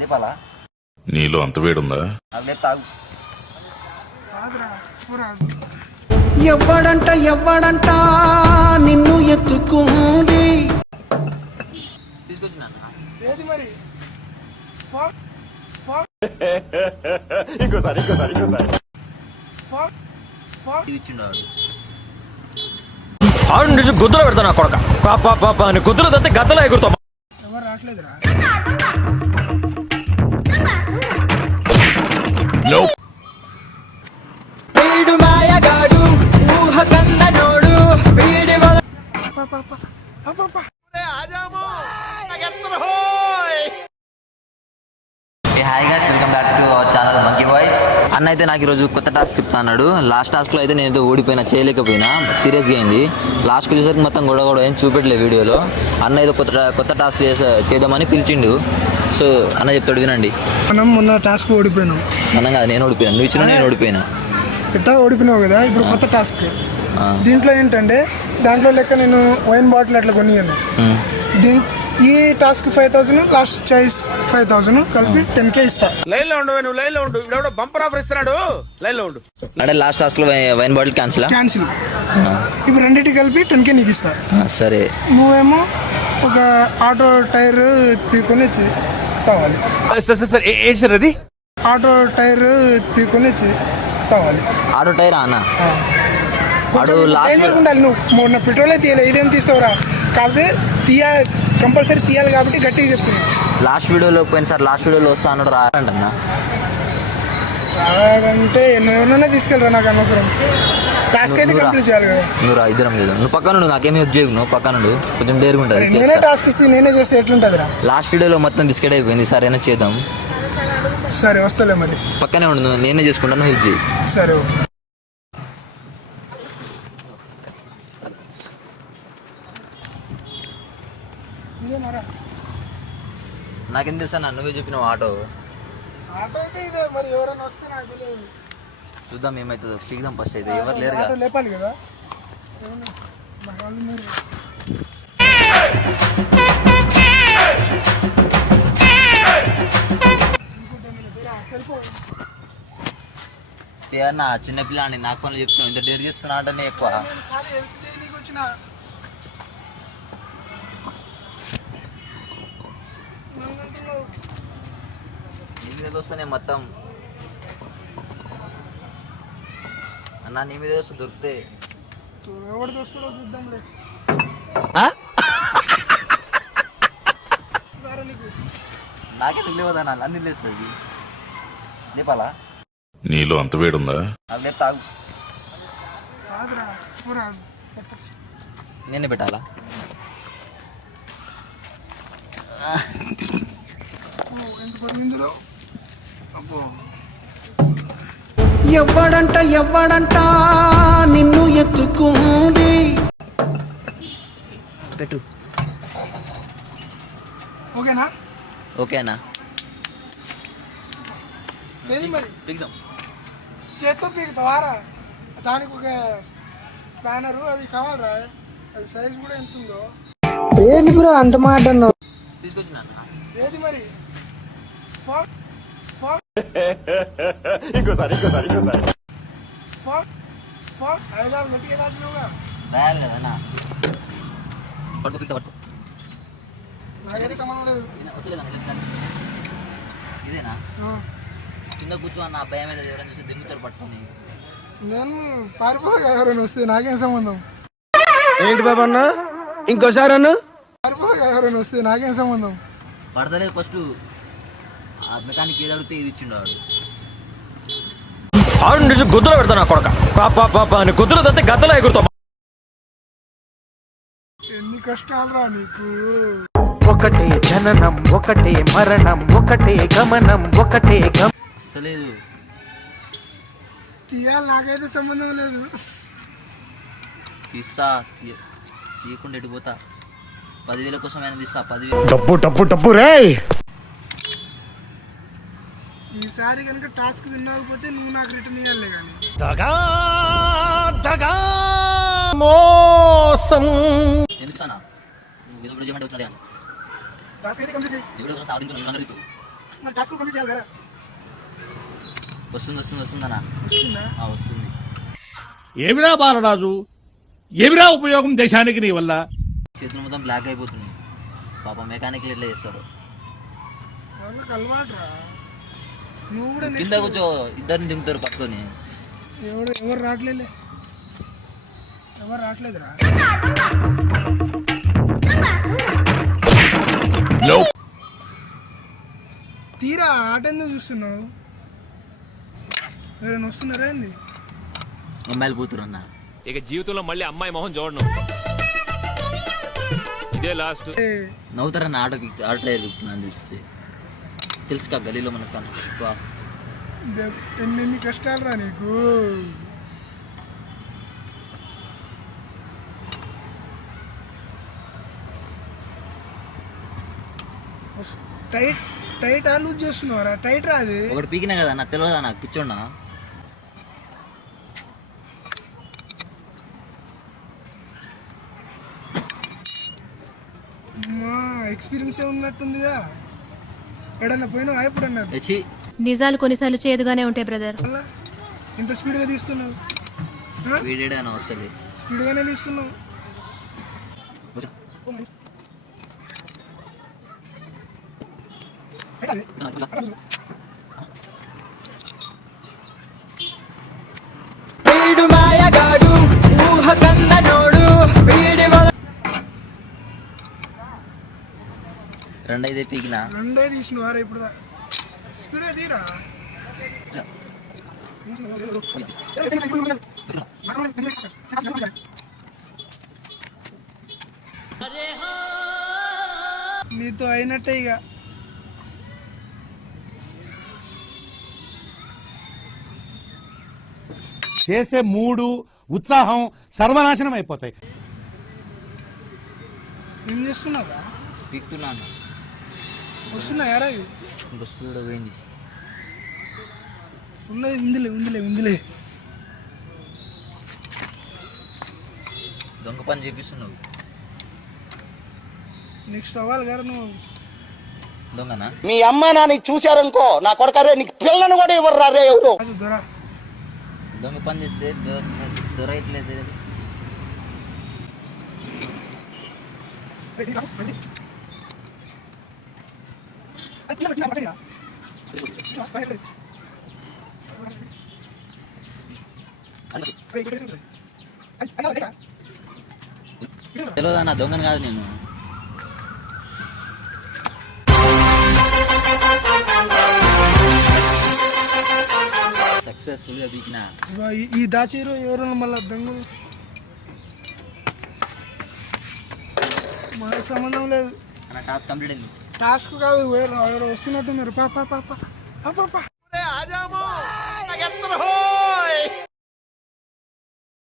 లేపాలా? నీలో అంత వేడుందా? తాగు. ఎవ్వడంట నిన్ను ఎత్తుకుంది తీసుకొచ్చిన ఏది మరి ఇంకోసారి ఇచ్చిండు ఆడు నుంచి గుద్దలో పెడతా నా కొడక పాప అని గుద్దలు తత్తే గద్దలో ఎగురుతాం. ఎవరు రావట్లేదురా. వీడు మాయగాడు ఊహ కన్ననోడు వీడి hi guys, welcome back to our channel monkey voice. అన్న అయితే నాకు ఈరోజు కొత్త టాస్క్ చెప్తా అన్నాడు. లాస్ట్ టాస్క్లో అయితే నేను ఓడిపోయినా, చేయలేకపోయినా, సీరియస్గా అయింది. లాస్ట్కి వచ్చేసరికి మొత్తం గొడవ ఏం చూపెట్టలే వీడియోలో. అన్న ఏదో కొత్త టాస్క్ చేద్దామని పిలిచిండు. సో అన్న చెప్తాడు, వినండి. మనం మొన్న టాస్క్ ఓడిపోయినాం. మనం కాదు, నేను ఓడిపోయాను. నువ్వు ఇచ్చిన నేను ఓడిపోయినా. ఎట్టా ఓడిపోయినావు కదా. ఇప్పుడు కొత్త టాస్క్ దీంట్లో ఏంటంటే, దాంట్లో లెక్క నేను వైన్ బాటిల్ అట్లా కొనియాను. ఈ టాస్క్ 5,000, లాస్ట్ చాయిస్ 5,000 కలిపి 10K ఇస్తా. లైన్ లో ఉండు, నువ్వు లైన్ లో ఉండు. ఇప్పుడు బంపర్ ఆఫర్ ఇస్తున్నాడు, లైన్ లో ఉండు. అంటే లాస్ట్ టాస్క్ లో వైన్ బాటిల్ క్యాన్సిల్. ఇప్పుడు రెండింటి కలిపి 10K నీకు ఇస్తా. సరే. నువ్వేమో ఒక ఆటో టైర్ పీకొని కావాలి. సార్ ఏంటి సార్ అది? ఆటో టైర్ పీకొని కావాలి. ఆటో టైర్ అన్న ఉండాలి. నువ్వు మొన్న పెట్రోలే తీయాలి, ఇదేం తీస్తావురా? కాకపోతే కంపల్సరీ తీయాలి కాబట్టి గట్టిగా చెప్తున్నా. లాస్ట్ వీడియోలో లాస్ట్ వీడియోలో వస్తా అన్నాడు, రాడంటన్నా. రాడంటే ఎవరినైనా తీసుకెళ్ళరా, నాకు అనవసరం. టాస్క్ అయితే కంప్లీట్ చేయాలి కదా. నువ్వు రా, ఇద్దరం చేద్దాం. నువ్వు పక్కన నాకేమీ హెల్ప్ చేయకు. నువ్వు పక్కన కొంచెం డేరుగా ఉంటుంది. నేనే టాస్క్ ఇస్తే నేనే చేస్తే ఎట్లుంటుందిరా? లాస్ట్ వీడియోలో మొత్తం బిస్కెట్ అయిపోయింది. సరేనా, చేద్దాం. సరే వస్తలే మరి. పక్కనే ఉండు, నేనే చేసుకుంటాను, హెల్ప్ చేయి. సరే. నాకేం తెలుసా, నువ్వే చెప్పినావు ఆటో. ఆటో అయితే ఇదే మరి. ఎవరైనా వస్తే నాకు తెలియదు. చూద్దాం ఏమవుతుందో. పీకుదాం ఫస్ట్ అయితే. ఎవరు లేరుగా. లేపాలి కదా. నా చిన్నపిల్లని నాకు పనులు చెప్తున్నావు. ఇంత డేర్ చేస్తున్నా ఆటోనే ఎక్కువ. నీ మీద వస్తానే మొత్తం అన్నా. నీ మీద వస్తే దొరికితే ఎవరికి వస్తుందో చూద్దాంలే. నాకే తెలియదా? అన్ని లేస్తుంది. లేపాలా? నీలో అంత వేడుందా? లేపు. తాగు. నేనే పెట్టాలా? ఎవ్వడంట నిన్ను ఎత్తుకుంది. పెట్టు. ఓకేనా? ఓకేనా. మరి పీకుదాం. చేత్తో పీకుతావారా? దానికి ఒక స్పానరు అవి కావాలరా. అది సైజ్ కూడా ఎంత ఉందో. ఏంటి బ్రో అంత మాట అన్నావు? తీసుకొచ్చిన ఏది మరి? ఇంకోసారి 5,6 గట్టిగా దాచినావుగా. రాయాలి కదా అన్న. పట్టు. నాకైతే సంబంధం లేదు. ఇదేనా? కింద కూర్చో అన్న. భయం మీద ఎవరైనా చూస్తే దిమ్ముతారు పట్టుకొని. నేను పారిపోగా ఎవరైనా వస్తే నాకేం సంబంధం? ఏంటి బాబా అన్న? ఇంకోసారి అన్న. పారిపోగా ఎవరైనా వస్తే నాకేం సంబంధం? పడతలేదు. ఫస్ట్ ఆ మెకానిక్ ఏది అడిగితే ఇది ఇచ్చిండు వాడు. ఆడు నుంచి గుద్దలో పెడతా నా కొడక పాప అని గుద్దలు తత్తే గద్దలో ఎగురుతాం. ఎన్ని కష్టాలు రా నీకు. ఒకటే జననం, ఒకటే మరణం, ఒకటే గమనం, ఒకటే అసలేదు. తీయాలి, నాకైతే సంబంధం లేదు. తీయకుండా ఎడిపోతా. 10,000 కోసం ఆయన తీస్తా. 10,000 డబ్బు రే. ఈసారి కనుక టాస్క్ వినకపోతే నువ్వు నాకు రిటర్న్ ఇవ్వాలి. కానీ మోసం. ఎందుకు సానా? నువ్వు ఏదో చేయమంటే వచ్చి అడగాలి. టాస్క్ అయితే కంప్లీట్ చేయి. ఎవడో సాధింపు మరి టాస్క్ కంప్లీట్ చేయాలి కదా. వస్తుందన్నా వస్తుందా? వస్తుంది. ఏమిరా బాలరాజు, ఏమిరా ఉపయోగం దేశానికి నీ వల్ల? చేతులు మొత్తం బ్లాక్ అయిపోతున్నాయి. పాప మెకానిక్లు ఎట్లా చేస్తారు? వాళ్ళకి అలవాటు రా. నువ్వు కూడా కింద కూర్చో, ఇద్దరిని దింపుతారు పట్టుకొని. ఎవరు రావట్లేదురా. తీరా ఆట ఎందుకు చూస్తున్నావు? ఎవరైనా వస్తున్నారా ఏంది? అమ్మాయిలు పోతురు అన్న. ఇక జీవితంలో మళ్ళీ అమ్మాయి మొహం చూడను. ఇదే లాస్ట్. నవ్వుతారన్న ఆటో టైర్ విక్తున్నాను తెలిస్తే. తెలుసుకా గలీలో మనకు ఎన్ని కష్టాలు రా నీకు. టైట్ లూజ్ చేస్తున్నారా? టైట్ రా అది. ఒకటి పీకినా కదా నాకు తెలియదా? నాకు కూర్చోండా. ఎక్స్పీరియన్స్ ఉన్నట్టుందిగా. ఎడన్నా పోయినావు ఎప్పుడన్నా? నిజాలు కొన్నిసార్లు చేదుగానే ఉంటాయి బ్రదర్. ఇంత స్పీడ్గా తీస్తున్నావు? వస్తుంది. స్పీడ్గానే తీస్తున్నావు. రెండైతే పీకినా. రెండే తీసినవారా? ఇప్పుడు స్పీడ్గా తీరా. నీతో అయినట్టే ఇక. చేసే మూడు, ఉత్సాహం సర్వనాశనం అయిపోతాయి. ఏం చేస్తున్నావురా? పీకుతున్నాను. వస్తున్నాయారా? ఇంకా స్పీడ్ పోయింది. ఉన్నది ఉందిలే. దొంగ పని చేపిస్తున్నావు. నెక్స్ట్ అవ్వాలి కదా నువ్వు. దొంగనా? మీ అమ్మ నాన్న చూశారనుకో, నా కొడకరే నీకు పిల్లను కూడా ఇవ్వరు రే ఎవరు. అది దొరా. దొంగ పని చేస్తే దొరకట్లేదు. తెలియదా? నా దొంగను కాదు నేను. సక్సెస్ఫుల్ గా పీకినా. ఈ దాచీరు ఎవరన్నా మళ్ళా దొంగలు. మాకు సంబంధం లేదు. టాస్క్ కంప్లీట్ అయింది. టాస్క్ కాదు, ఎవరు వస్తున్నట్టున్నారు. పాప